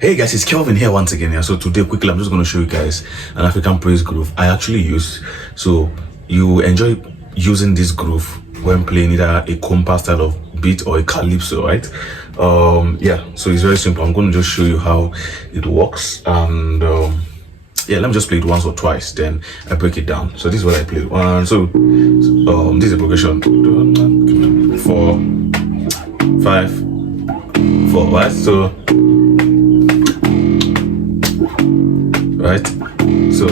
Hey guys, it's Kelvin here once again. So today, quickly, I'm just going to show you guys an African praise groove I actually use. So you enjoy using this groove when playing either a Kompa style of beat or a Calypso, right? Yeah, so it's very simple. I'm going to just show you how it works, and yeah, let me just play it once or twice, then I break it down. So this is what I play. This is a progression: 4, 5, 4. Right? So. Right, so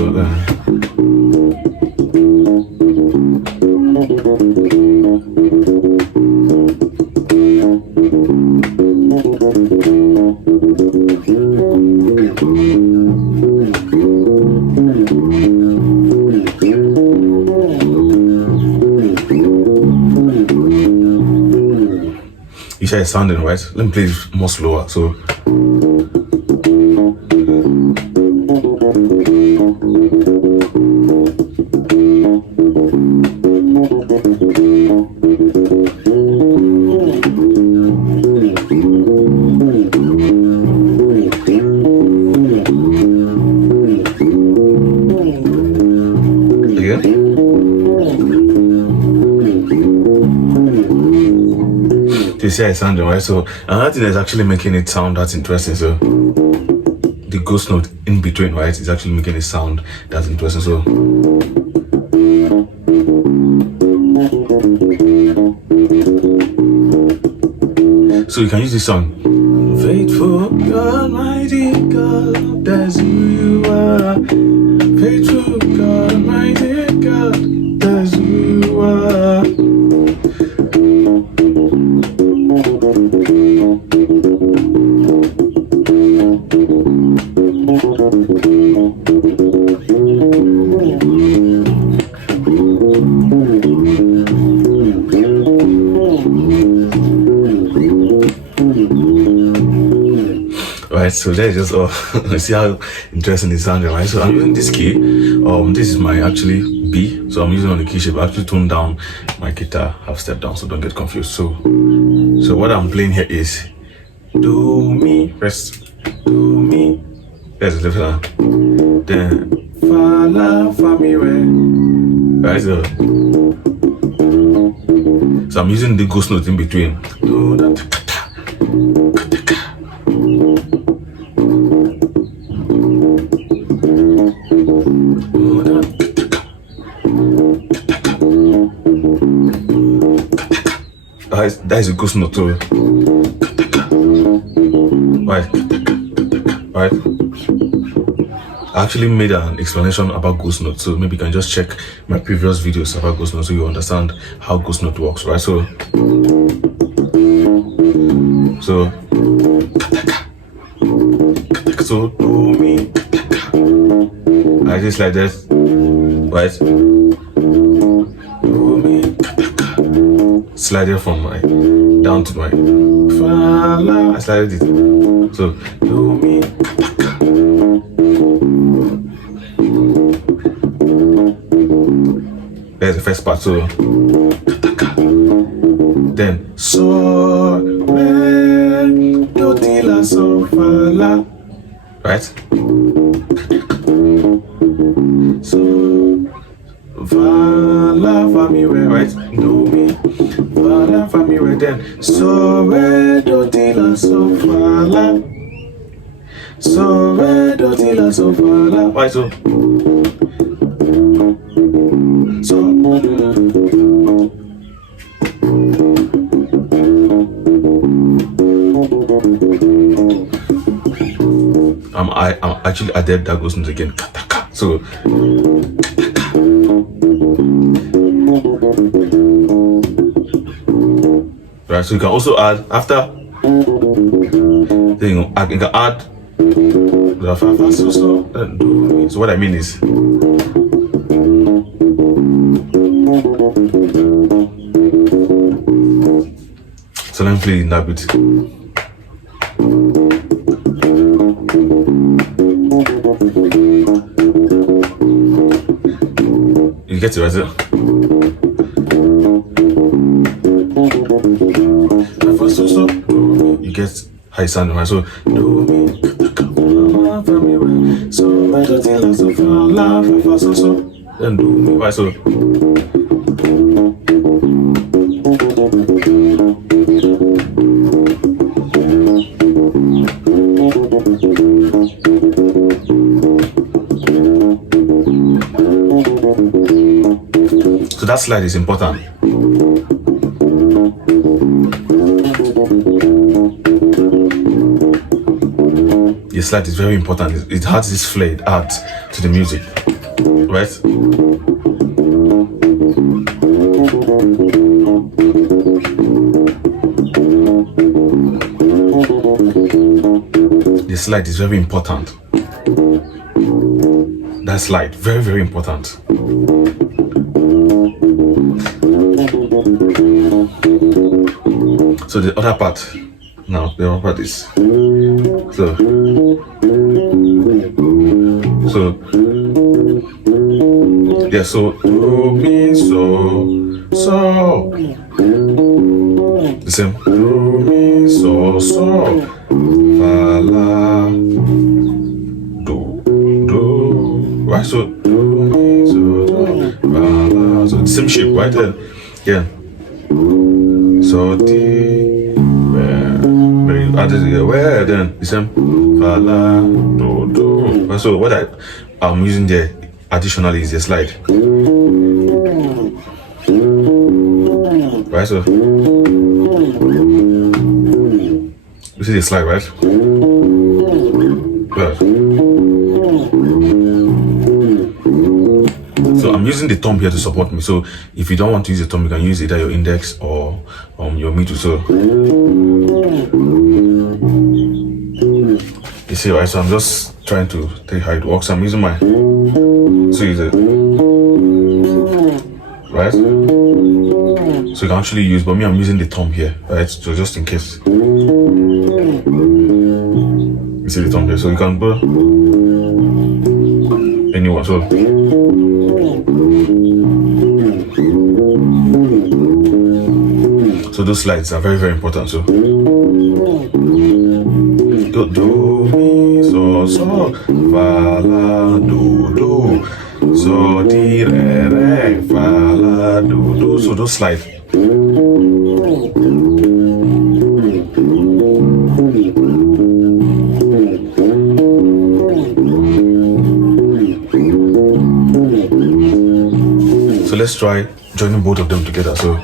you hear it sounding right. Let me play it more slower. So. You see how it sounding, right? So another thing that's actually making it sound that's interesting. So the ghost note in between, right, is actually making it sound that's interesting. So you can use this song. Faithful God, mighty God, that's who you are. Faithful God, mighty God, that's who you are. Right, so that's just see how interesting it sounds, right? So I'm using this key. This is my actually B, so I'm using on the key shape. I actually toned down my guitar half step down, so don't get confused. So what I'm playing here is do mi, rest, do mi. There's the left hand. Then fa la fa mi re. Right, so I'm using the ghost note in between. Do that. That is a ghost note too. Right. I actually made an explanation about ghost note, so maybe you can just check my previous videos about ghost note so you understand how ghost note works, right? So do mi, I just like that, right? Do mi, slide it from my down to my fa la. I slided it. So do mi. There's the first part. So then so re do ti la so fa la. Right? So fa la fa mi re, right? Do mi fa la fa mi re. Then so re do ti la so fa la. So re do ti la so fa la. Right? So I'm actually added that goes into again. So right, so you can also add after. Then you can add the fa fa so then do. So what I mean is. So let me play in that bit. You get it right there. You get how it sounds, right? So do mi, then do mi, right? So that slide is important. The slide is very important. It adds this flair, it adds to the music, right? The slide is very important. That slide, very, very important. So the other part, now the other part is yeah, so do mi so the same, do mi so fa la do, right? So do mi so fa la, so the same shape, right? Then yeah, so the where added here, where then the same fa la do, right? So what I'm using there additionally is the slide, right? So you see the slide, right? Good. So I'm using the thumb here to support me. So if you don't want to use the thumb, you can use either your index or your middle. So you see, right? So I'm just trying to tell you how it works. I'm using my, so you see, right? So you can actually use, but me, I'm using the thumb here, right? So just in case. You see the thumb here, so you can go anyone. So those slides are very, very important. So do mi so fa la do so di re fa la do. So those slides. So let's try joining both of them together. So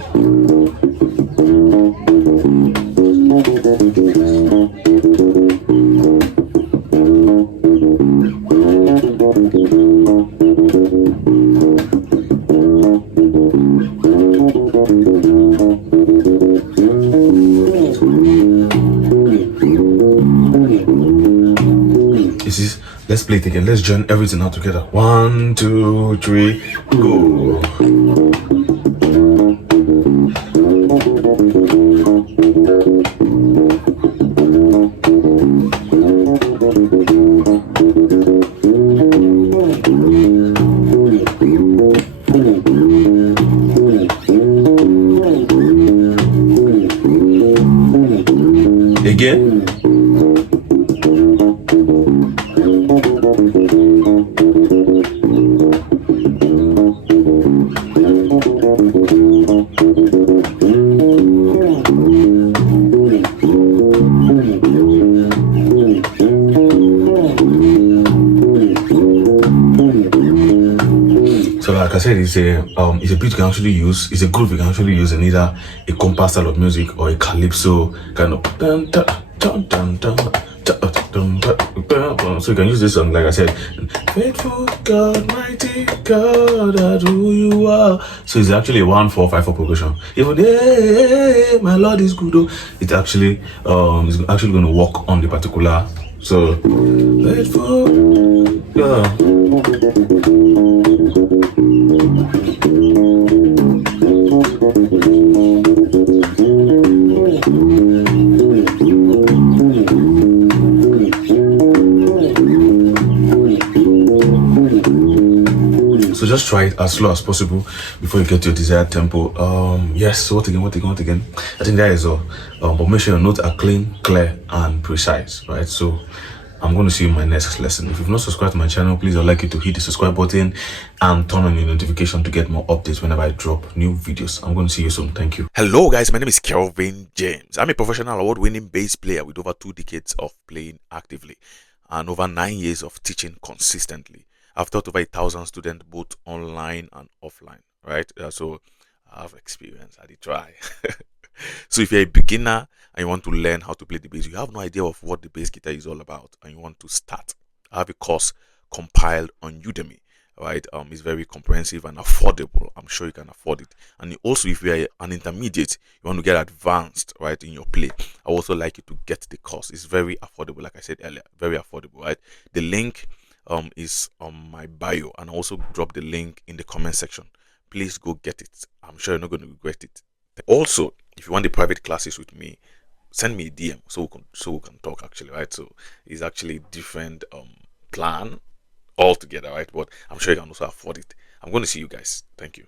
let's play it again. Let's join everything out together. 1, 2, 3, go. Again. So like I said, it's a beat you can actually use, it's a groove you can actually use in either a Kompa style of music or a Calypso kind of. So you can use this song, like I said, faithful God, mighty God, that's who you are. So it's actually a 1-4-5-4 progression. Even hey, my Lord is good. Oh, it's actually going to work on the particular. So faithful God. So just try it as slow as possible before you get to your desired tempo. Yes, so what again? I think that is all. But make sure your notes are clean, clear, and precise, right? So I'm going to see you in my next lesson. If you've not subscribed to my channel, please I'd like you to hit the subscribe button and turn on your notification to get more updates whenever I drop new videos. I'm going to see you soon. Thank you. Hello guys, my name is Kelvin James. I'm a professional award-winning bass player with over 2 decades of playing actively and over 9 years of teaching consistently. I've taught over 1,000 students both online and offline, right? So I have experience. I did try. So if you're a beginner and you want to learn how to play the bass, you have no idea of what the bass guitar is all about, and you want to start, I have a course compiled on Udemy. Right, it's very comprehensive and affordable. I'm sure you can afford it. And also, if you're an intermediate, you want to get advanced, right, in your play, I also like you to get the course. It's very affordable, like I said earlier, very affordable, right? The link is on my bio, and I also drop the link in the comment section. Please go get it. I'm sure you're not going to regret it. Also, if you want the private classes with me, send me a DM so we can talk actually, right? So it's actually different plan altogether, right? But I'm sure you can also afford it. I'm going to see you guys. Thank you.